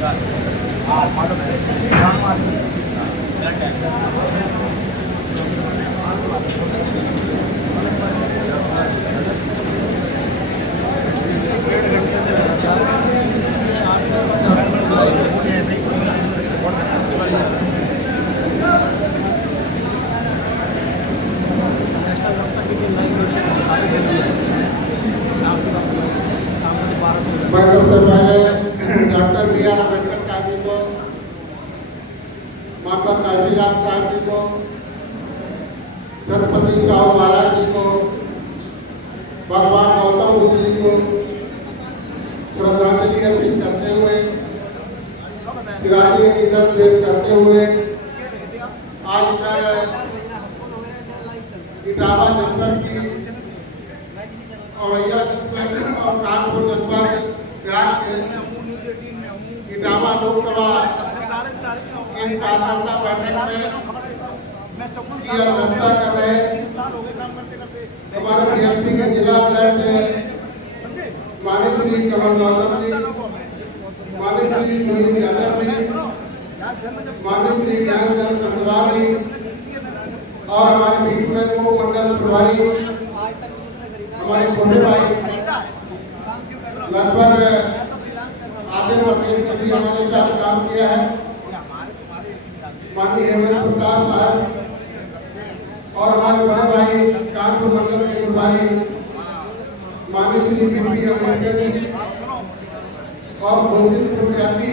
मैं सबसे पहले डॉक्टर B.R. अम्बेडकर साहब जी को, महात्मा काशीराम साहब जी को, छत्रपति शाहू महाराज जी को, भगवान गौतम बुद्ध जी को श्रद्धांजलि अर्पित करते हुए, तिराजी निधन पेश करते हुए आज मैं इटावा जनपद की और कानपुर जनपद इटावा लोकसभा इस कार्यकर्ता बैठक में की अध्यक्षता कर रहे हमारे बीएसपी के जिला अध्यक्ष माननीय श्री कमल गौतम जी, माननीय श्री सुनील यादव जी, माननीय श्री ज्ञानचंद संगवार जी और हमारे बीच में मंडल प्रभारी हमारे छोटे भाई लगभग आधे वर्ष सभी हमारे साथ काम किया है। माननीय हेमंत प्रताप साहब और हमारे बड़े भाई कानपुर मंडल के प्रभारी माननीय श्री B.P. अम्बेडकर जी और घोषित प्रत्याशी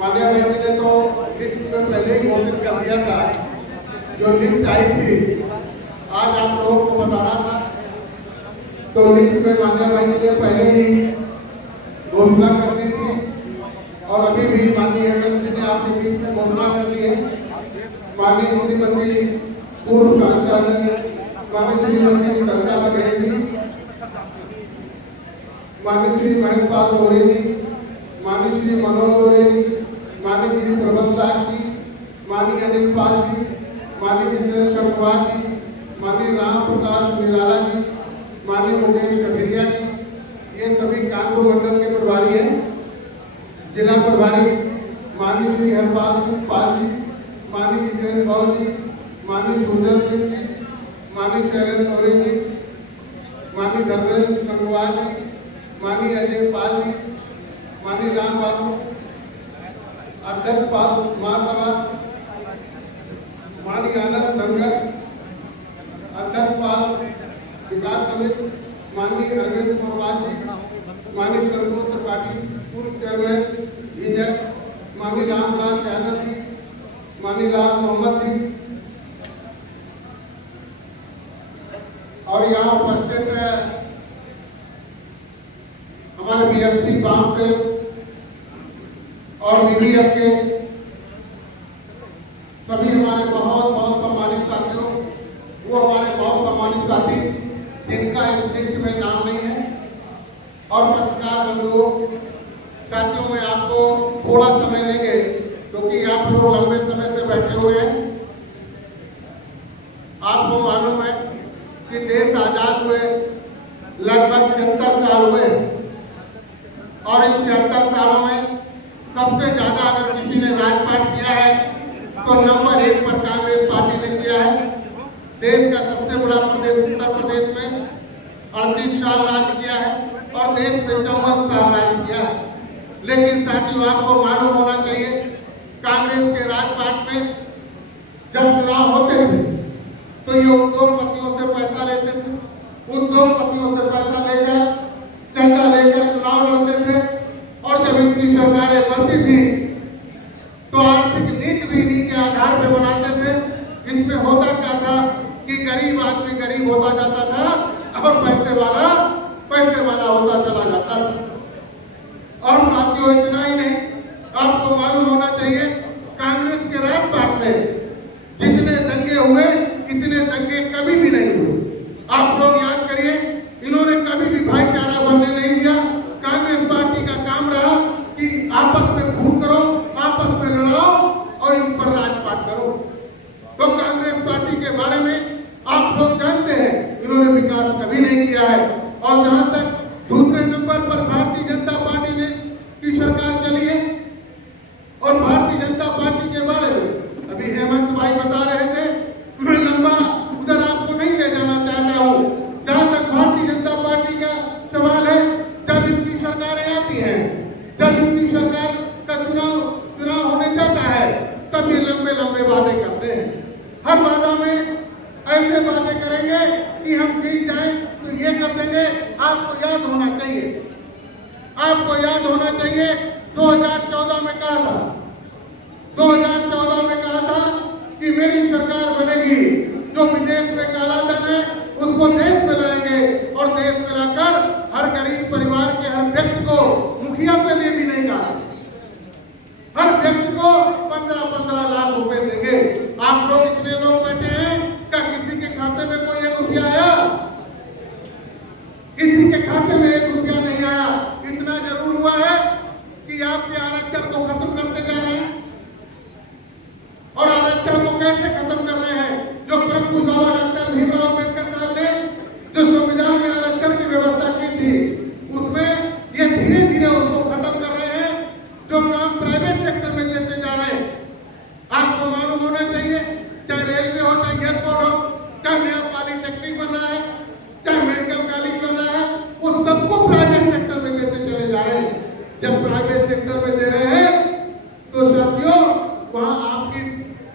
मान्या भाई जी ने तो लिस्ट में पहले ही घोषित कर दिया था। जो लिस्ट आई थी आज आप लोगों को बताना था, तो लिस्ट में मान्या भाई जी ने पहले ही घोषणा कर दी थी और अभी भी माननीय हेमंत जी ने आपके बीच में घोषणा कर दी है। माननीय श्रीमती पूर्व सांसद माननीय श्रीमती सरकार बघेल जी, माननीय श्री महेंद्र पाल गोरे जी, माननीय श्री मनोज गोरे जी, माननीय श्री प्रबल साहब जी, माननीय अनिल पाल जी, माननीय जितेंद्र कुमार जी, माननीय राम प्रकाश निराला जी, माननीय मुकेश कठेरिया जी, ये सभी कानपुर मंडल के प्रभारी हैं। जिला प्रभारी माननीय श्री हरपाल सिंह पाल जी, माननीय जितेंद्र गौर जी, माननीय सुरजन सिंह जी, माननीय शैलेंद्र गौरी जी, माननीय धर्मेंद्र संगवार जी, माननीय अजय पाल जी, माननीय राम बाबू अध्यक्ष पाल महासभा, माननीय आनंद धनगर अध्यक्ष पाल विकास समिति, माननीय अरविंद कुमार जी, माननीय संतोष त्रिपाठी पूर्व चेयरमैन विजय, माननीय रामदास यादव जी, माननीय राज मोहम्मद जी और यहाँ उपस्थित हमारे बीएसपी काम से और BBF के सभी हमारे बहुत बहुत सम्मानित साथियों, वो हमारे बहुत सम्मानित साथी जिनका इस लिस्ट में नाम नहीं है, और पत्रकार बंधुओं साथियों में आपको थोड़ा समय लेंगे क्योंकि आप लोग लंबे समय से बैठे हुए हैं। आपको मालूम है कि देश आजाद हुए लगभग 76 साल हुए और इन 76 सालों में सबसे ज्यादा अगर किसी ने राजपाट किया है तो नंबर 1 पर कांग्रेस पार्टी ने किया है। देश का सबसे बड़ा प्रदेश उत्तर प्रदेश में 38 साल राज किया है और देश में 54 साल राज किया है। लेकिन साथियों आपको मालूम होना चाहिए कांग्रेस के राजपाट में जब चुनाव होते थे तो ये उद्योगपतियों से पैसा लेते थे, उद्योगपतियों से पैसा लेकर चंदा लेकर चुनाव लड़ते थे और जब इनकी सरकारें बनती थी तो आर्थिक नीति भी इन्हीं के आधार पर बनाते थे। इसमें होता क्या था कि गरीब आदमी गरीब होता जाता था और पैसे वाला होता चला जाता था। और साथियों इतना ही नहीं, आपको मालूम होना चाहिए कांग्रेस के राजपाट में जितने दंगे हुए इतने दंगे कभी भी नहीं हुए। आप लोग याद करिए, इन्होंने कभी भी भाई कि हम जीत जाए तो ये कर देंगे। आपको याद होना चाहिए, आपको याद होना चाहिए 2014 में कहा था, 2014 में कहा था कि मेरी सरकार बनेगी, जो विदेश में काला धन है उसको देश में लाएंगे और देश में लाकर हर गरीब परिवार के हर व्यक्ति को, मुखिया के लिए भी नहीं कहा, हर व्यक्ति को 15-15 लाख रुपए देंगे। आप लोग इतने लोग बैठे हैं, क्या किसी के खाते में कोई 1 रुपया आया? किसी के खाते में 1 रुपया नहीं आया। इतना जरूर हुआ है कि आपके आरक्षण को खत्म करते जा रहे हैं। और आरक्षण को कैसे खत्म कर रहे हैं? जो प्रभु डॉक्टर भीमराव अम्बेडकर साहब ने जो संविधान में आरक्षण की व्यवस्था की थी, उसमें ये धीरे धीरे उसको खत्म कर रहे हैं। जो काम प्राइवेट सेक्टर में देते जा रहे हैं, आपको मालूम होना चाहिए, चाहे रेलवे हो, चाहे एयरपोर्ट हो, चाहे नया पॉलिटेक्निक बन रहा है, चाहे मेडिकल कॉलेज बन रहा है, उस सबको प्राइवेट सेक्टर में देते चले जा रहे हैं। जब प्राइवेट सेक्टर में दे रहे हैं तो साथियों वहां आपकी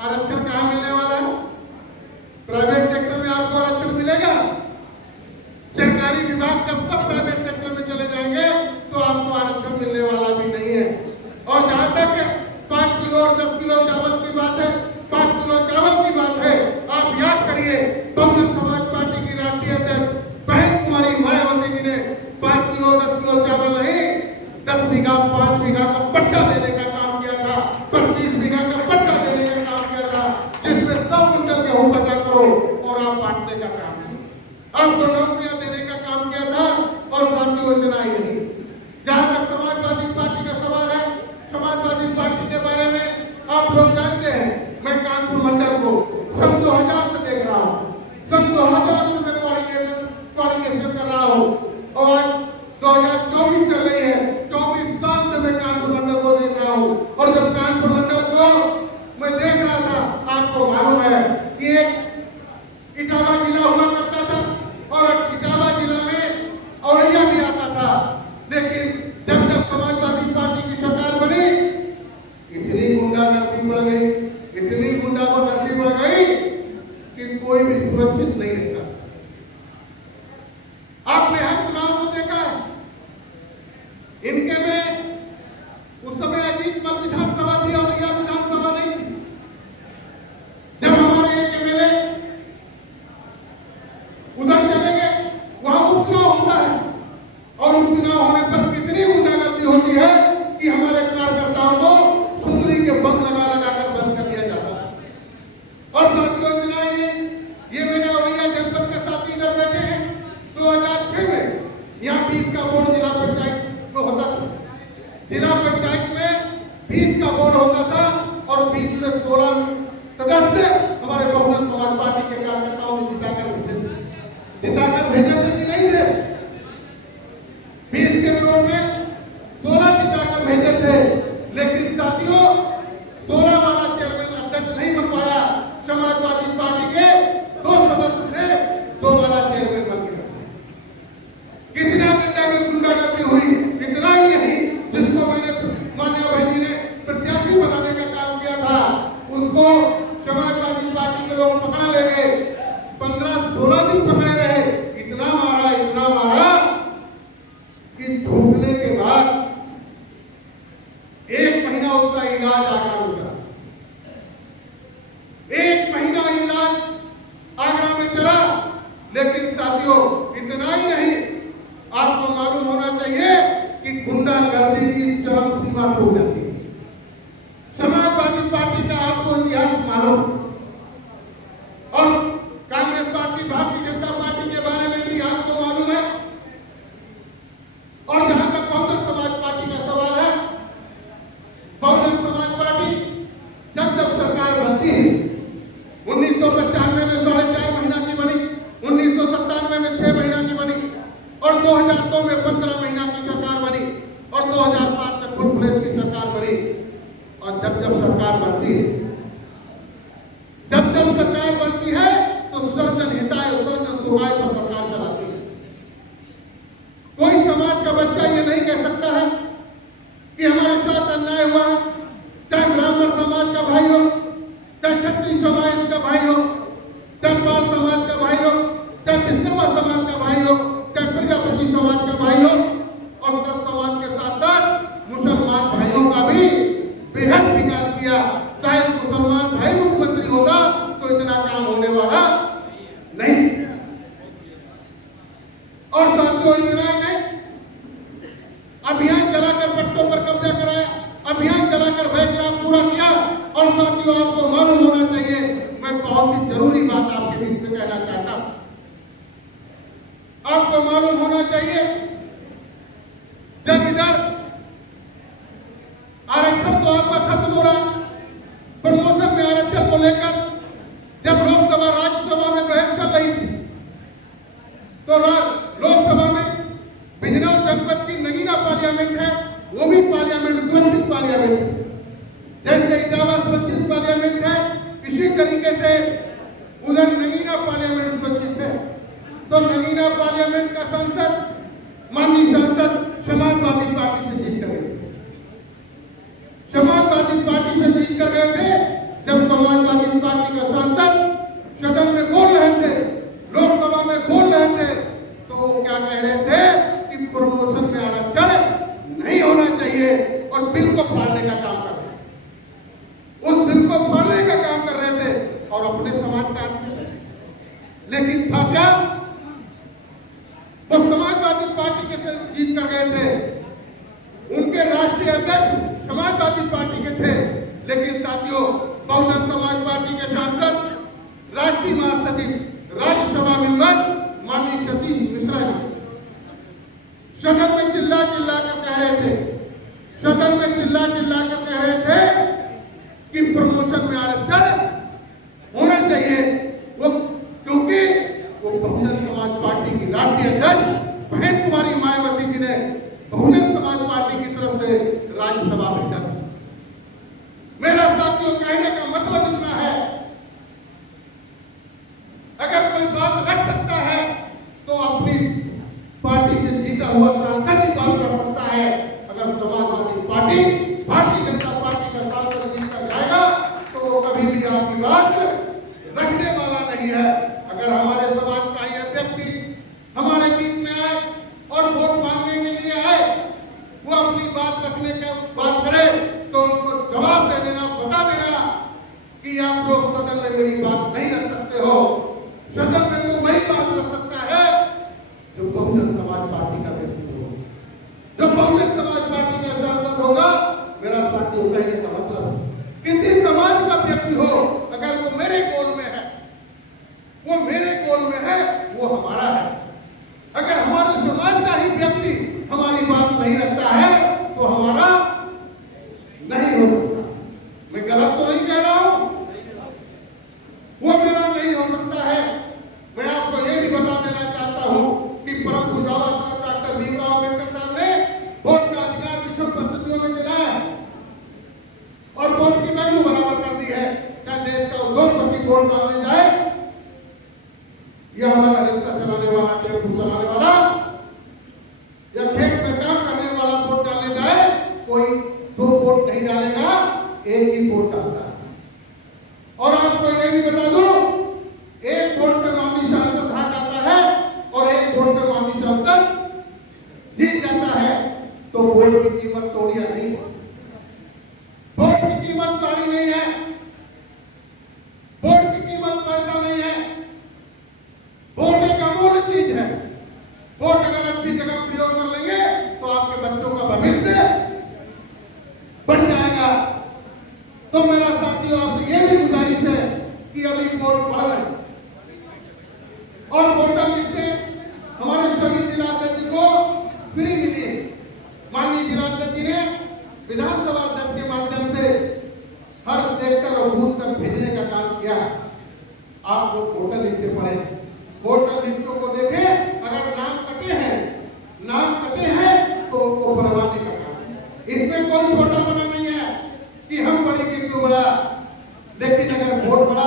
आरक्षण कहाँ मिलने वाला है? प्राइवेट सेक्टर में आपको आरक्षण मिलेगा? सरकारी विभाग जब सब प्राइवेट सेक्टर में चले जाएंगे तो आपको आरक्षण मिलने वाला भी नहीं है। और जहां तक 5 किलो और 10 किलो चावल की बात है, 5 किलो चावल की बात है, आप याद करिए बहुजन समाज पार्टी की राष्ट्रीय अध्यक्ष बहन कुमारी मायावती जी ने 5 किलो 10 किलो चावल नहीं, 10 बीघा 5 बीघा का पट्टा देने का काम किया था, 25 बीघा का पट्टा देने का काम किया था, जिसमें 100 कुंटल गेहूं बचा करो और आप बांटने का काम किया। आपको नौकरियां देने का काम किया था। और साथियों इतना ही नहीं, जहां तक समाजवादी पार्टी का सवाल है, समाजवादी पार्टी के बारे में आप लोग जानते हैं, मैं कानपुर मंडल को सन 2000 से देख रहा हूँ, सन 2000 से मैं कोऑर्डिनेशन कर रहा हूँ और आज 2024 चल रही है, 24 साल से मैं कानपुर मंडल को देख रहा हूँ। और जब कानपुर मंडल को मैं देख रहा था, आपको मालूम है कि एक इटावा जिला हुआ करता था और इटावा जिला में औरैया भी आता था, लेकिन जब जब समाजवादी पार्टी की सरकार बनी, इतनी गुंडागर्दी बढ़ गई, इतनी गुंडागर्दी बढ़ गई कि कोई भी सुरक्षित नहीं रहता। आपने हर चुनाव को देखा है, इनके में उस समय अजीतमल विधानसभा थी और यह विधानसभा नहीं थी। जब हमारे एक एमएलए उधर चले गए, वहां उपचुनाव होता है और उपचुनाव होने पर कितनी गुंडागर्दी होती है कि हमारे कार्यकर्ताओं को सुंदरी के बम लगा लगा कर बंद कर दिया जाता है। और साथियों इतना ही नहीं, ये मेरे औरैया जनपद के साथी इधर बैठे हैं, 2006 में यहाँ 20 का वोट जिला पंचायत में होता था, जिला पंचायत में 20 का वोट होता था और 20 में 16 सदस्य हमारे बहुजन समाज पार्टी के कार्यकर्ताओं ने जिताकर भेजे थे कि नहीं थे? 20 के वोट में 16 जिताकर भेजे थे, लेकिन साथियों 16 वाला चेयरमैन अध्यक्ष नहीं बन पाया। समाजवादी पार्टी के 2 सदस्य थे, 2 वाला चेयरमैन बन गया। कितना गुंडागर्दी हुई। इतना ही नहीं, जिसको मैंने मान्य बहन जी ने प्रत्याशी बनाने का काम किया था, उसको समाजवादी पार्टी के लोग पकड़ ले गए, 15-16 दिन पकड़े रहे। इतना मारा कि झूठने के बाद 1 महीना उसका इलाज आगरा में चला, 1 महीना इलाज आगरा में चला। लेकिन साथियों इतना ही नहीं, आपको मालूम होना चाहिए कि गुंडागर्दी की चरम सीमा हो जाती है। समाजवादी पार्टी का आपको इतिहास मालूम, और कांग्रेस पार्टी, भारतीय जनता पार्टी के बारे में भी आपको मालूम है। और जहां तक बहुजन समाज पार्टी का सवाल है, बहुजन समाज पार्टी जब जब सरकार बनती है, 1995 में 4.5 महीना की बनी, 1997 में 6 महीना की बनी और 2002 में 15 महीना की सरकार बनी और 2007 में फुल फ्लेज की सरकार बनी। और जब जब सरकार बनती है, तो सर्जन हिताय सर्जन सुहाय पर सरकार चलाती है। कोई समाज का बच्चा ये नहीं कह सकता है कि हमारे साथ अन्याय हुआ, चाहे ब्राह्मण समाज का भाई हो, चाहे क्षत्रिय समाज का भाई हो, चाहे पाल समाज का भाई हो, चाहे साथियों आपको मालूम होना चाहिए, मैं बहुत ही जरूरी बात आपके बीच में कहना चाहता हूं। आपको मालूम होना चाहिए, जब इधर आरक्षण तो आपका खत्म हो रहा, प्रमोशन में आरक्षण को लेकर जब लोकसभा राज्यसभा में बहस चल रही थी, तो लोकसभा में बिजनौर जनपद की नगीना पार्लियामेंट है, वो भी पार्लियामेंट सुरक्षित पार्लियामेंट है। जैसे इटावा सुरक्षित पार्लियामेंट है, इसी तरीके से उधर नगीना पार्लियामेंट सुरक्षित है। तो नगीना पार्लियामेंट का सांसद माननीय सांसद समाजवादी पार्टी से जीत कर गए, समाजवादी पार्टी से जीत कर गए थे। जब समाजवादी पार्टी का सांसद सदन में बोल रहे थे, लोकसभा में बोल रहे थे, तो वो क्या कह रहे थे कि प्रमोशन में आरक्षण नहीं होना चाहिए और बिल को फाड़ने का काम कर रहे थे, उस बिल को फाड़ने का काम कर रहे थे और अपने समाज का। लेकिन था क्या, वो समाजवादी पार्टी के से जीत कर गए थे, उनके राष्ट्रीय अध्यक्ष समाजवादी पार्टी के थे। लेकिन साथियों, बहुजन समाज पार्टी के सांसद राष्ट्रीय महासचिव राज्यसभा मेंबर माननीय सतीश मिश्रा जी सदन में चिल्ला चिल्ला कर कह रहे थे, सदन में चिल्ला चिल्ला कर कह रहे थे कि प्रमोशन में आरक्षण होना चाहिए। वो क्योंकि वो बहुजन समाज पार्टी की राष्ट्रीय अध्यक्ष बहन कुमारी मायावती जी ने बहुजन समाज पार्टी की तरफ से राज्यसभा में भेजा। मेरा साथियों कहने का मतलब इतना है, अगर कोई बात रख सकता है तो अपनी पार्टी से जीता हुआ सांसद ही बात रख सकता है। अगर समाजवादी पार्टी भारतीय जनता पार्टी का सांसद जीत कर जाएगा तो वो कभी भी आपकी बात रखने वाला नहीं है। अगर हमारे समाज का यह व्यक्ति हमारे बीच में आए और वोट मांगने के लिए आए, वो अपनी बात रखने का बात करे तो उनको जवाब दे देना, बता देना कि आप लोग सदन में मेरी बात नहीं रख सकते हो। सदन में तो वही बात रख सकता है जो बहुजन समाज पार्टी का व्यक्ति होगा, जो बहुजन समाज पार्टी का सांसद होगा। मेरा साथियों कहने का मतलब, किसी समाज का व्यक्ति हो, अगर वो मेरे गोल में है, वो मेरे गोल में है, वो हमारा है। अगर हमारे समाज का ही व्यक्ति हमारी बात नहीं रखता है तो हमारा नहीं हो सकता। मैं गलत तो नहीं कह रहा हूं, वो मेरा नहीं हो सकता है। मैं आपको ये भी बता देना चाहता हूं कि परम पूज्य बाबा साहब डॉक्टर भीमराव अम्बेडकर साहब ने वोट का अधिकार विषम परिस्थितियों में दिलाया और वोट की वैल्यू बराबर कर दी है। क्या देश का उद्योगपति वोट डालने जाए या हमारा रिक्शा चलाने वाला, टेम्पो चलाने वाला या खेत में काम करने वाला वोट डालने जाए, कोई दो वोट नहीं डालेगा, एक ही वोट डालता है। और आपको ये भी बता दूं, एक वोट से माननीय सांसद हार जाता है और एक वोट से माननीय सांसद जीत जाता है। तो वोट की कीमत तोड़िया नहीं है, वोट की कीमत साड़ी नहीं है, वोट की कीमत पैसा नहीं है। वोट एक अमूल्य चीज है। वोट अगर अच्छी जगह प्रयोग कर लेंगे तो आपके बच्चों का भविष्य बन जाएगा। तो मेरा साथियों आपसे यह भी गुजारिश है कि अभी वोट पड़ रहे हैं और वोटर लिस्टें हमारे सभी जिलाध्यक्ष को फ्री मिली है। माननीय जिलाध्यक्ष जी ने विधानसभा अध्यक्ष के माध्यम से हर सेक्टर और बूथ तक भेजने का काम किया। आप लोग वोटर लिस्टें पढ़े, वोटर लिस्टों को देखें, अगर नाम कटे हैं तो उनको बढ़वाने का काम। इसमें कोई छोटा बड़ा नहीं है कि हम बड़ी किंतु बड़ा, लेकिन अगर वोट बड़ा